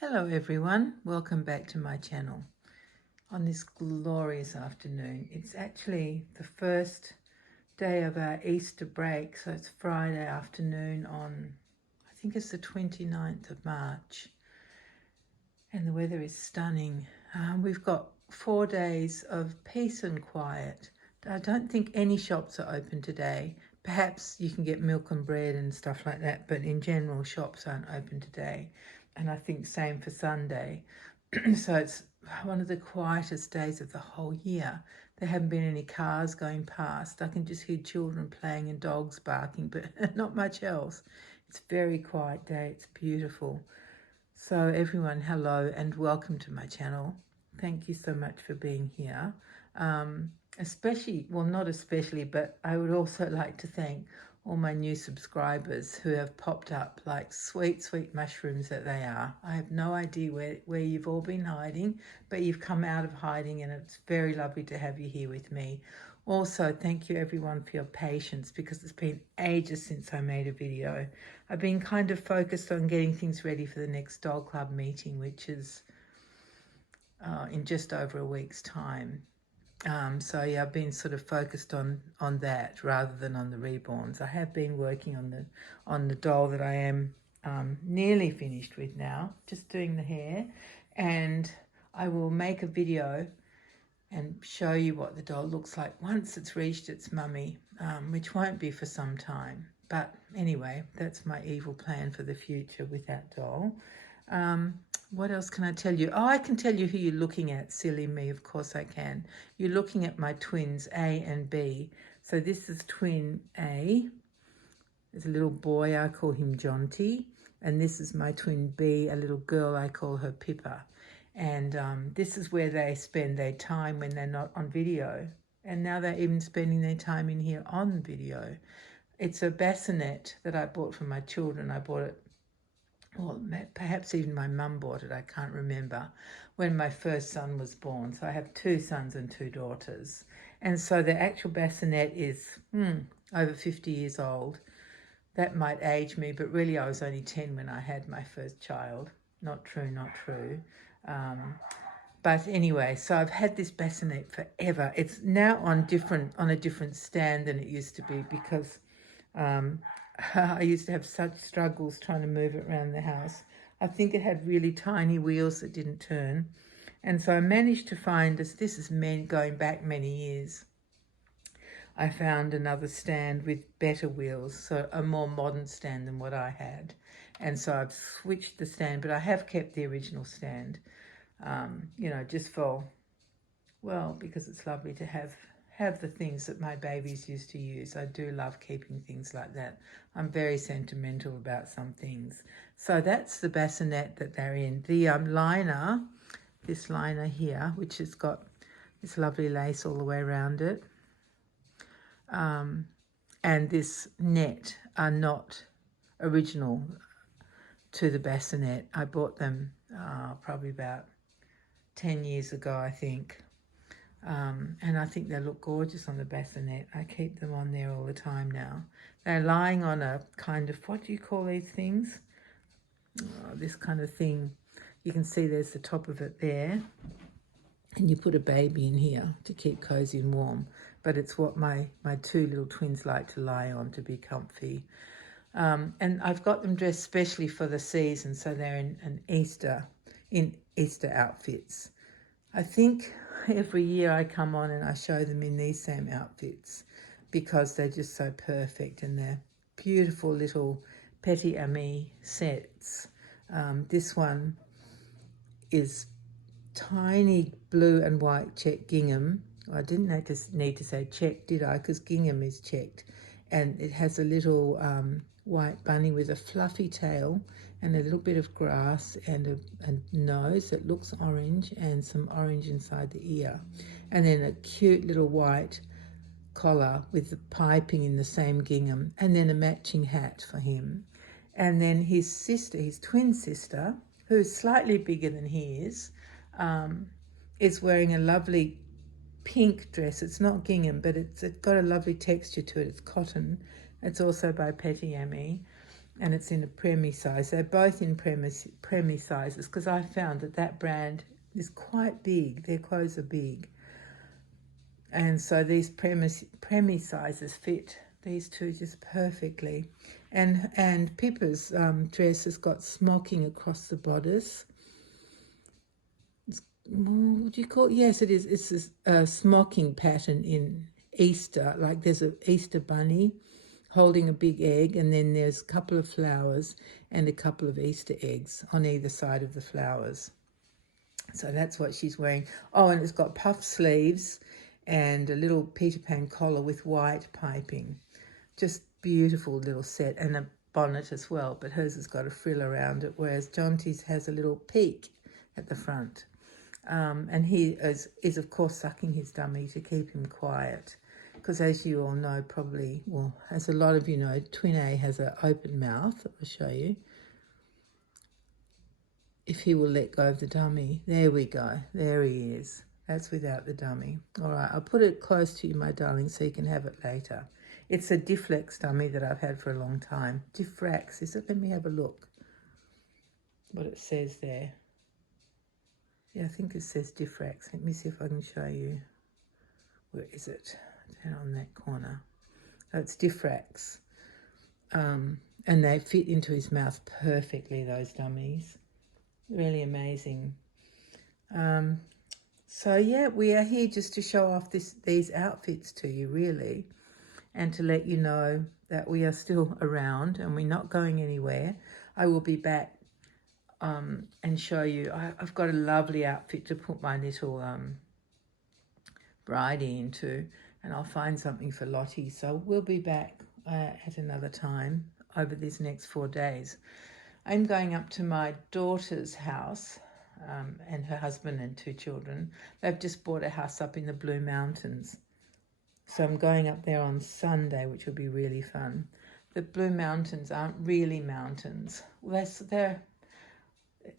Hello everyone, welcome back to my channel on this glorious afternoon. It's actually the first day of our Easter break, so it's Friday afternoon on, I think it's the 29th of March, and the weather is stunning. We've got 4 days of peace and quiet. I don't think any shops are open today. Perhaps you can get milk and bread and stuff like that, but in general shops aren't open today. And I think same for Sunday. So it's one of the quietest days of the whole year. There haven't been any cars going past. I can just hear children playing and dogs barking, but not much else. It's a very quiet day. It's beautiful. So everyone, hello and welcome to my channel. Thank you so much for being here. Especially, well, not especially, but I would also like to thank all my new subscribers who have popped up like sweet, sweet mushrooms that they are. I have no idea where you've all been hiding, but you've come out of hiding, and it's very lovely to have you here with me. Also, thank you everyone for your patience, because it's been ages since I made a video. I've been kind of focused on getting things ready for the next dog club meeting, which is in just over a week's time. So yeah, I've been sort of focused on that rather than on the reborns. I have been working on the doll that I am nearly finished with now, just doing the hair, and I will make a video and show you what the doll looks like once it's reached its mummy, which won't be for some time. But anyway, that's my evil plan for the future with that doll. What else can I tell you? Oh, I can tell you who you're looking at. Silly me, of course I can. You're looking at my twins, A and B. So this is twin A. There's a little boy, I call him Jonty. And this is my twin B, a little girl, I call her Pippa. And this is where they spend their time when they're not on video. And now they're even spending their time in here on video. It's a bassinet that I bought for my children. I bought it, well, perhaps even my mum bought it, I can't remember, when my first son was born. So I have 2 sons and 2 daughters. And so the actual bassinet is over 50 years old. That might age me, but really I was only 10 when I had my first child. Not true, not true. But anyway, so I've had this bassinet forever. It's now on a different stand than it used to be, because I used to have such struggles trying to move it around the house. I think it had really tiny wheels that didn't turn. And so I managed to find this is going back many years. I found another stand with better wheels, so a more modern stand than what I had. And so I've switched the stand, but I have kept the original stand, you know, just for, well, because it's lovely to have the things that my babies used to use. I do love keeping things like that. I'm very sentimental about some things. So that's the bassinet that they're in. The liner, this liner here, which has got this lovely lace all the way around it, and this net are not original to the bassinet. I bought them probably about 10 years ago, I think. And I think they look gorgeous on the bassinet. I keep them on there all the time now. They're lying on a kind of, what do you call these things? Oh, this kind of thing. You can see there's the top of it there. And you put a baby in here to keep cozy and warm. But it's what my 2 little twins like to lie on to be comfy. And I've got them dressed specially for the season, so they're in Easter outfits. I think every year I come on and I show them in these same outfits, because they're just so perfect, and they're beautiful little Petit Ami sets. This one is tiny blue and white check gingham. I didn't need to say check, did I? Because gingham is checked. And it has a little white bunny with a fluffy tail and a little bit of grass and a nose that looks orange, and some orange inside the ear. And then a cute little white collar with the piping in the same gingham, and then a matching hat for him. And then his sister, his twin sister, who's slightly bigger than he is wearing a lovely pink dress. It's not gingham, but it's got a lovely texture to it. It's cotton. It's also by Petit Ami. and it's in a preemie size. They're both in preemie sizes because I found that brand is quite big. Their clothes are big. And so these preemie sizes fit these two just perfectly. And Pippa's dress has got smocking across the bodice. What do you call it? Yes, it is. It's a smocking pattern in Easter. Like there's an Easter bunny holding a big egg, and then there's a couple of flowers and a couple of Easter eggs on either side of the flowers. So that's what she's wearing. Oh, and it's got puff sleeves and a little Peter Pan collar with white piping. Just beautiful little set, and a bonnet as well, but hers has got a frill around it, whereas Jonty's has a little peak at the front. And he is of course sucking his dummy to keep him quiet, because as you all know, probably, well, as a lot of you know, Twin A has an open mouth. I'll show you. If he will let go of the dummy. There we go. There he is. That's without the dummy. All right, I'll put it close to you, my darling, so you can have it later. It's a Difflex dummy that I've had for a long time. Diffrax, is it? Let me have a look what it says there. Yeah, I think it says Diffrax. Let me see if I can show you. Where is it? Down on that corner. So it's Diffrax. And they fit into his mouth perfectly, those dummies. Really amazing. So yeah, we are here just to show off these outfits to you, really, and to let you know that we are still around and we're not going anywhere. I will be back and show you. I've got a lovely outfit to put my little bridie into, and I'll find something for Lottie. So we'll be back at another time over these next 4 days. I'm going up to my daughter's house and her husband and 2 children. They've just bought a house up in the Blue Mountains. So I'm going up there on Sunday, which will be really fun. The Blue Mountains aren't really mountains.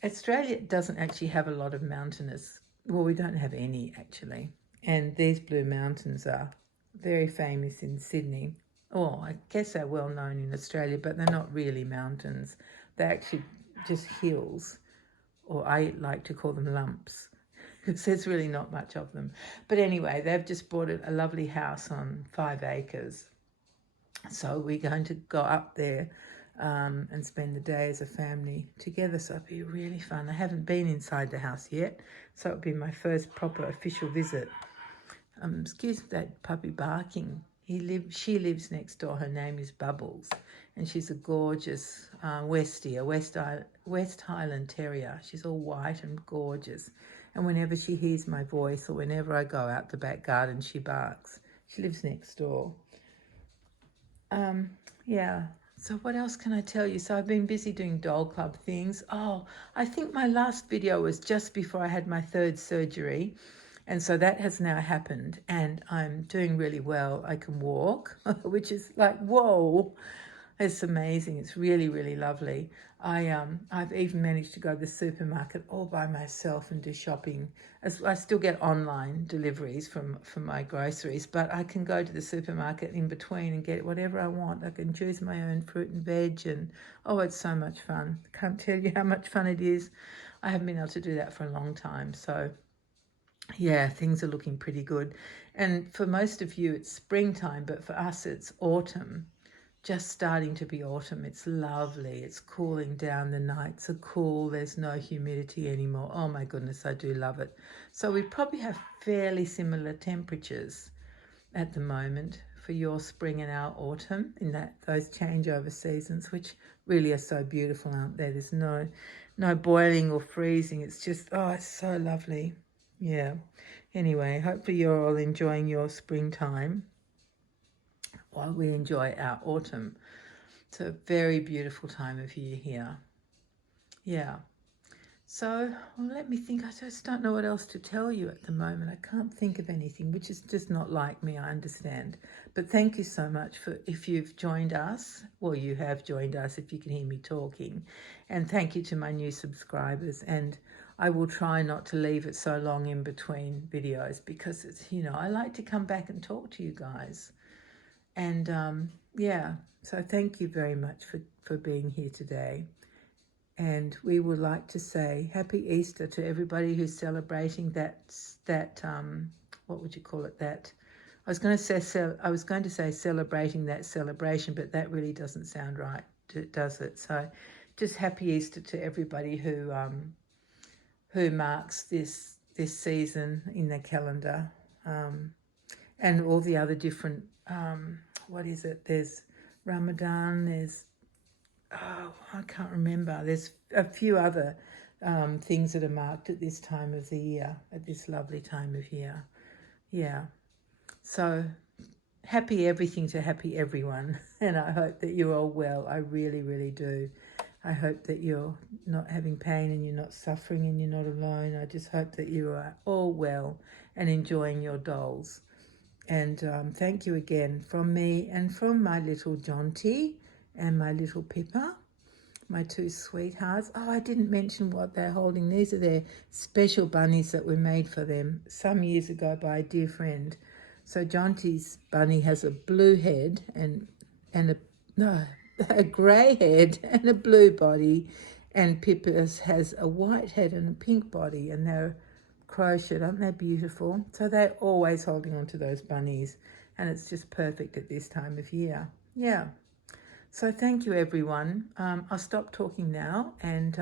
Australia doesn't actually have a lot of mountainous. Well, we don't have any, actually. And these Blue Mountains are very famous in Sydney. Oh, I guess they're well known in Australia, but they're not really mountains. They're actually just hills, or I like to call them lumps, because there's really not much of them. But anyway, they've just bought a lovely house on 5 acres. So we're going to go up there and spend the day as a family together. So it'll be really fun. I haven't been inside the house yet, so it'll be my first proper official visit. Excuse that puppy barking. She lives next door. Her name is Bubbles, and she's a gorgeous Westie, a West Highland Terrier. She's all white and gorgeous. And whenever she hears my voice or whenever I go out the back garden, she barks. She lives next door. Yeah. So what else can I tell you? So I've been busy doing doll club things. Oh, I think my last video was just before I had my 3rd surgery. And so that has now happened and I'm doing really well. I can walk, which is like, whoa, it's amazing. It's really, really lovely. I've even managed to go to the supermarket all by myself and do shopping. I still get online deliveries from my groceries, but I can go to the supermarket in between and get whatever I want. I can choose my own fruit and veg, and oh, it's so much fun. I can't tell you how much fun it is. I haven't been able to do that for a long time, so yeah, things are looking pretty good. And for most of you, it's springtime, but for us, it's autumn. Just starting to be autumn. It's lovely. It's cooling down. The nights are cool. There's no humidity anymore. Oh my goodness, I do love it. So we probably have fairly similar temperatures at the moment for your spring and our autumn in those changeover seasons, which really are so beautiful, aren't they? There's no boiling or freezing. It's just, oh, it's so lovely. Yeah. Anyway, hopefully you're all enjoying your springtime while we enjoy our autumn. It's a very beautiful time of year here. Yeah. So, well, let me think. I just don't know what else to tell you at the moment. I can't think of anything, which is just not like me, I understand. But thank you so much if you've joined us. Well, you have joined us if you can hear me talking. And thank you to my new subscribers. And I will try not to leave it so long in between videos because it's, I like to come back and talk to you guys. And yeah, so thank you very much for being here today. And we would like to say Happy Easter to everybody who's celebrating that what would you call it? That I was going to say celebrating that celebration, but that really doesn't sound right, does it? So, just Happy Easter to everybody who marks this season in the calendar, and all the other different what is it? There's Ramadan. There's I can't remember. There's a few other things that are marked at this time of the year, at this lovely time of year. Yeah. So happy everything to happy everyone. And I hope that you're all well. I really, really do. I hope that you're not having pain and you're not suffering and you're not alone. I just hope that you are all well and enjoying your dolls. And thank you again from me and from my little Jonty and my little Pippa, my two sweethearts. Oh, I didn't mention what they're holding. These are their special bunnies that were made for them some years ago by a dear friend. So Jonty's bunny has a blue head and a grey head and a blue body, and Pippa's has a white head and a pink body, and they're crocheted. Aren't they beautiful? So they're always holding on to those bunnies, and it's just perfect at this time of year. Yeah. So thank you, everyone. I'll stop talking now, and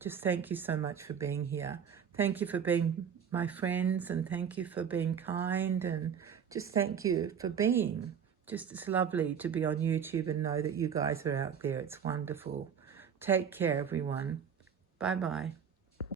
just thank you so much for being here. Thank you for being my friends, and thank you for being kind, and just thank you for being. Just it's lovely to be on YouTube and know that you guys are out there. It's wonderful. Take care, everyone. Bye-bye.